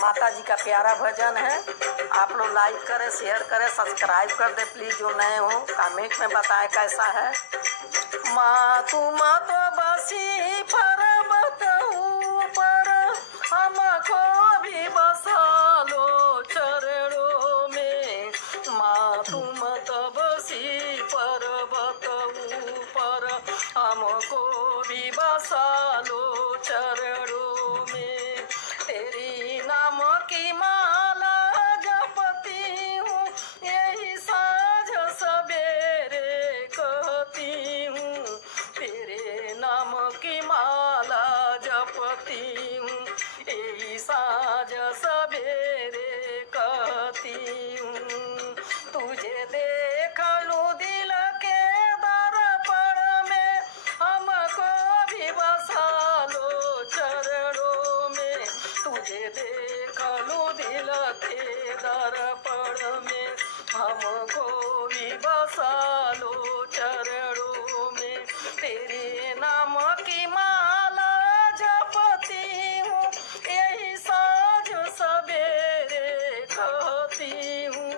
माता जी का प्यारा भजन है। आप लोग लाइक करें, शेयर करें, सब्सक्राइब कर दे प्लीज। जो नए हो कमेंट में बताएं कैसा है। माँ तुम तो बसी पर्वत ऊपर, हमको भी बसा लो चरणों में। माँ तुम तो बसी पर्वत ऊपर, हमको भी बसा लो चरणों में। तेरी नाम की माला जपती हूँ, यही साँझ सवेरे कहती हूँ। तेरे नाम की माला जपती हूँ, यही साँझ सवेरे कहती हूँ। तुझे देख लूँ दिल के दर्पण में, हमको भी बसा लो चरणों में। तुझे देख लूँ दिल के दर्पण में, हमको भी बसा लो चरणों में। तेरे नाम की माला जपती हूँ, यही साँझ सवेरे कहती हूँ।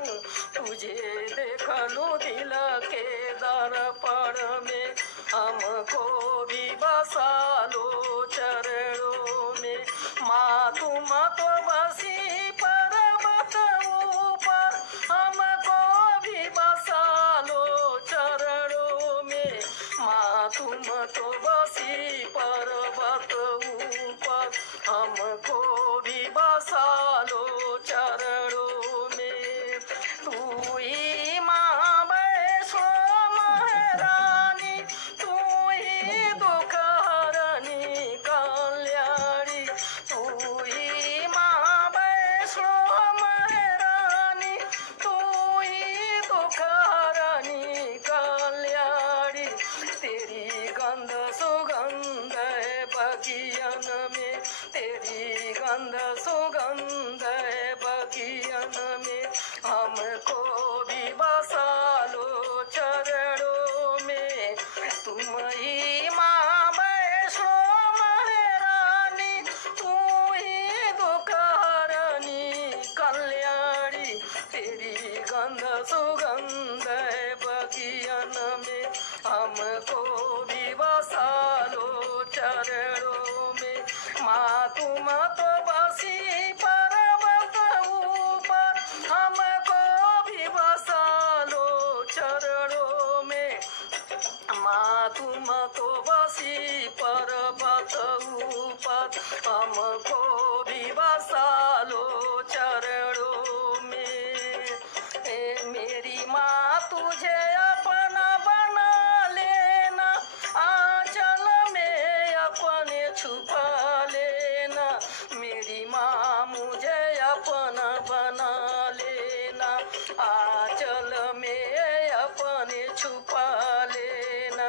तुझे देख लूँ दिल के दर्पण में, हमको भी बसा लो चरणों में। माँ तुम तो बसी पर्वत ऊपर, हमको भी बसा लो चरणों में। माँ तुम तो बसी पर्वत ऊपर, हमको भी बसा लो चरणों में। तू ही माँ वैष्णो महारानी, तू ही दुख हरनी कल्याणी। तू ही माँ वैष्णो महारानी, तू ही दुख हरनी कल्याणी। तेरी गंध सुगंध है बगियन में, तेरी गंध सुगंध है बगियन में। हमको भी बसा लो चरणों में। तुम ही माँ वैष्णो महारानी, तू ही दुख हरनी कल्याणी। तेरी गंध सुगंध है बगियन में, हमको भी बसा लो चरणों में। माँ तुम तो बसी पर्वत ऊपर, हमको भी बसा लो चरणों में। माँ तुम तो बसी पर्वत ऊपर, हमको भी बसा लो चरणों में। मेरी माँ तुझे अपना बना लेना, आंचल में अपने छुपा लेना। मेरी माँ मुझे अपना बना लेना, आंचल में अपने छुपा लेना।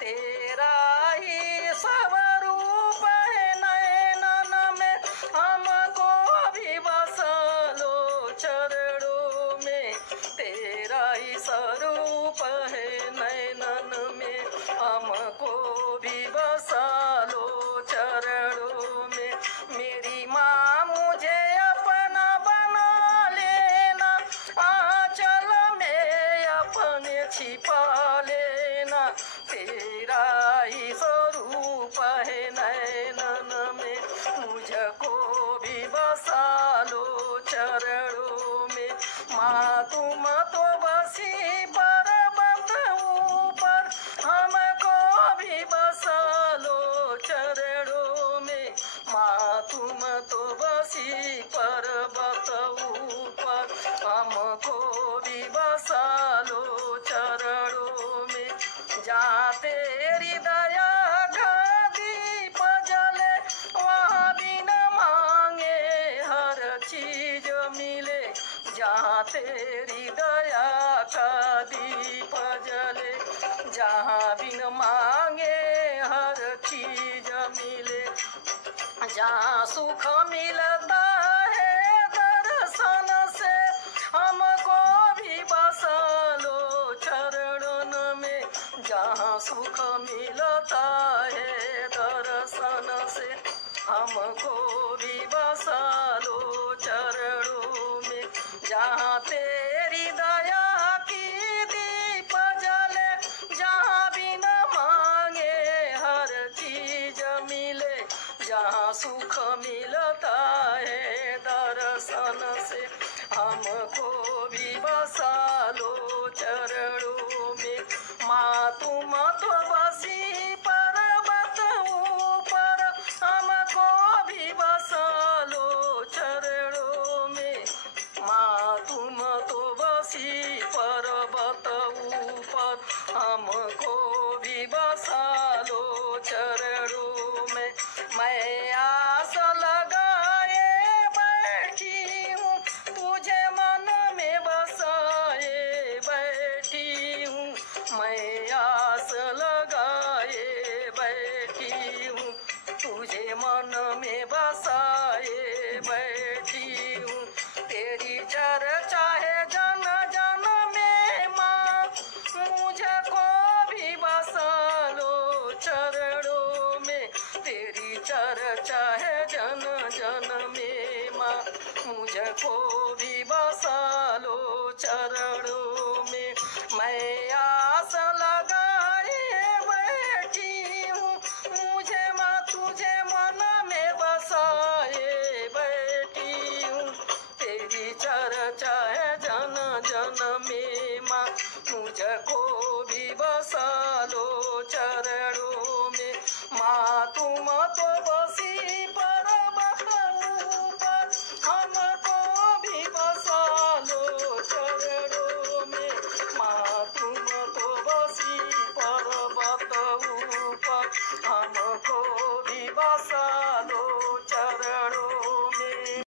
तेरा ही स्वरूप है नयनन में, हमको भी बसा लो चरणों में। तेरा ही स्वरूप है नयनन में, हमको भी बसा लो चरणों में। मेरी माँ मुझे अपना बना लेना, आंचल में अपने छिपा लेना। तेरा ही स्वरूप है नयनन में, मुझको भी बसा लो चरणों में। माँ तुम तो बसी पर्वत ऊपर, हमको भी बसा लो चरणों में। माँ तुम तो बसी पर्वत ऊपर, हमको भी बसा लो चरणों में। जहाँ तेरी दया का दीप जले, वहाँ बिना मांगे हर चीज मिले। जहाँ तेरी दया का दीप जले, जहाँ बिन मांगे हर चीज मिले। जहाँ सुख मिलता है दर्शन से, हमको भी बसा लो चरणन में। जहाँ सुख मिलता है दर्शन से, हमको भी बसा लो मन से हमको भी बसा लो चरणों में। माँ तुम तो बसी पर्वत ऊपर, हमको भी बसा लो चरणों में। माँ तुम तो बसी पर्वत ऊपर, हमको भी बसा लो चरणों में। मैं आस लगाए बैठी हूँ, तुझे मन में बसाए बैठी हूँ। मैं आस लगाए बैठी हूँ, तुझे मन में बसाए बैठी हूँ। तेरी चर्चा है जन जन में माँ, मुझको भी बसा लो चरणों में। तेरी चर्चा है जन जन में माँ, मुझको भी बसा लो चरणों में। मैं आस